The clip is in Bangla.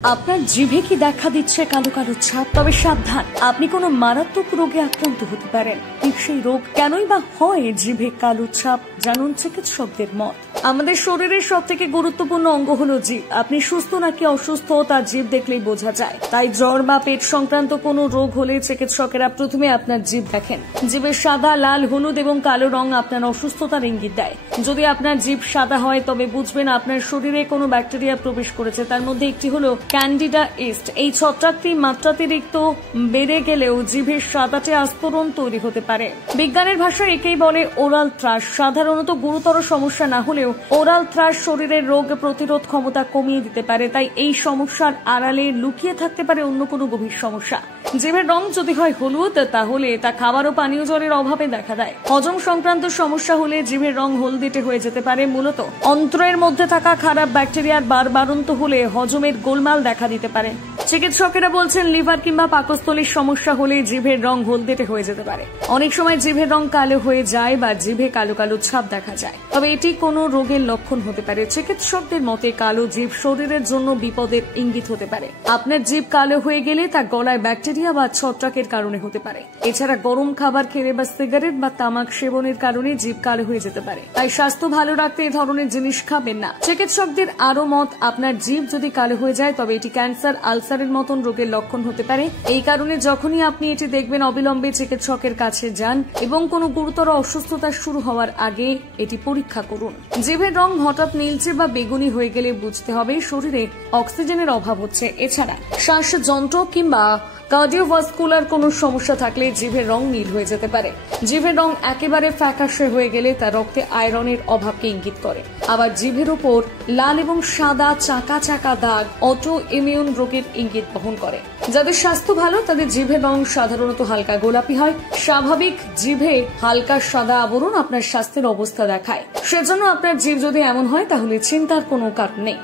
আপনার জিভে কি দেখা দিচ্ছে কালো কালো ছাপ? তবে সাবধান, আপনি কোনো মারাত্মক রোগে আক্রান্ত হতে পারেন। সেই রোগ কেনই বা হয় জিভে কালো ছাপ, জানুন চিকিৎসকদের মত। আমাদের শরীরের সব থেকে গুরুত্বপূর্ণ অঙ্গ হলো জিভ। আপনি সুস্থ নাকি অসুস্থ তা জিভ দেখলেই বোঝা যায়। তাই জ্বর বা পেট সংক্রান্ত কোনো রোগ হলে চিকিৎসকেরা প্রথমে আপনার জিভ দেখেন। জিভের সাদা, লাল, হলুদ এবং কালো রং আপনার অসুস্থতার ইঙ্গিত দেয়। যদি আপনার জিভ সাদা হয় তবে বুঝবেন আপনার শরীরে কোনো ব্যাকটেরিয়া প্রবেশ করেছে। তার মধ্যে একটি হলো ক্যান্ডিডা ইস্ট। এই ছত্রাকটি মাত্রাতিরিক্ত বেড়ে গেলেও জিভের সাদাটে আস্তরণ তৈরি হতে পারে। বিজ্ঞানের ভাষায় একেই বলে ওরাল থ্রাশ। সাধারণত গুরুতর সমস্যা না হলেও ওরাল থ্রাশ শরীরের রোগ প্রতিরোধ ক্ষমতা কমিয়ে দিতে পারে। তাই এই সমস্যার আড়ালে লুকিয়ে থাকতে পারে অন্য কোনো গভীর সমস্যা। জিভের রং যদি হয় হলুদ, তাহলে তা খাবার ও পানীয় জলের অভাবে দেখা দেয়। হজম সংক্রান্ত সমস্যা হলে জিভের রং হলদেটে হয়ে যেতে পারে। মূলত অন্ত্রের মধ্যে থাকা খারাপ ব্যাকটেরিয়ার বাড়ন্ত হলে হজমের গোলমাল দেখা দিতে পারে। চিকিৎসকেরা বলছেন লিভার কিংবা পাকস্থলীর সমস্যা হলে জিভের রং হলদেটে হয়ে যেতে পারে। অনেক সময় জিভের রং কালো হয়ে যায় বা জিভে কালো কালো ছাপ দেখা যায়, তবে এটি কোনো রোগের লক্ষণ হতে পারে। চিকিৎসকদের মতে কালো জিভ শরীরের জন্য বিপদের ইঙ্গিত হতে পারে। আপনার জিভ কালো হয়ে গেলে তা গলায় ব্যাকটেরিয়া বা ছত্রাকের কারণে হতে পারে। এছাড়া গরম খাবার খেলে বা সিগারেট বা তামাক সেবনের কারণে জিভ কালো হয়ে যেতে পারে। তাই স্বাস্থ্য ভালো রাখতে এই ধরনের জিনিস খাবেন না। চিকিৎসকদের আরো মত, আপনার জিভ যদি কালো হয়ে যায় তবে এটি ক্যান্সার, আলসারের মতন রোগের লক্ষণ হতে পারে। এই কারণে যখনই আপনি এটি দেখবেন অবিলম্বে চিকিৎসকের কাছে যান এবং কোনো গুরুতর অসুস্থতা শুরু হওয়ার আগে এটি পরীক্ষা করুন। জিভের রং হঠাৎ নীলচে বা বেগুনি হয়ে গেলে বুঝতে হবে শরীরে অক্সিজেনের অভাব হচ্ছে। এছাড়া শ্বাসযন্ত্র কিংবা কার্ডিওভাস্কুলার কোনো সমস্যা থাকলে জিভের রং নীল হয়ে যেতে পারে। জিভের রং একেবারে ফ্যাকাশে হয়ে গেলে তা রক্তে আয়রনের অভাবকে ইঙ্গিত করে। আবার জিভের উপর লাল এবং সাদা চাকা চাকা দাগ অটো ইমিউন রোগের ইঙ্গিত বহন করে। যাদের স্বাস্থ্য ভালো তাদের জিভের রং সাধারণত হালকা গোলাপি হয়। স্বাভাবিক জিভে হালকা সাদা আবরণ আপনার স্বাস্থ্যের অবস্থা দেখায়। সেজন্য আপনার জিভ যদি এমন হয় তাহলে চিন্তার কোনো কারণ নেই।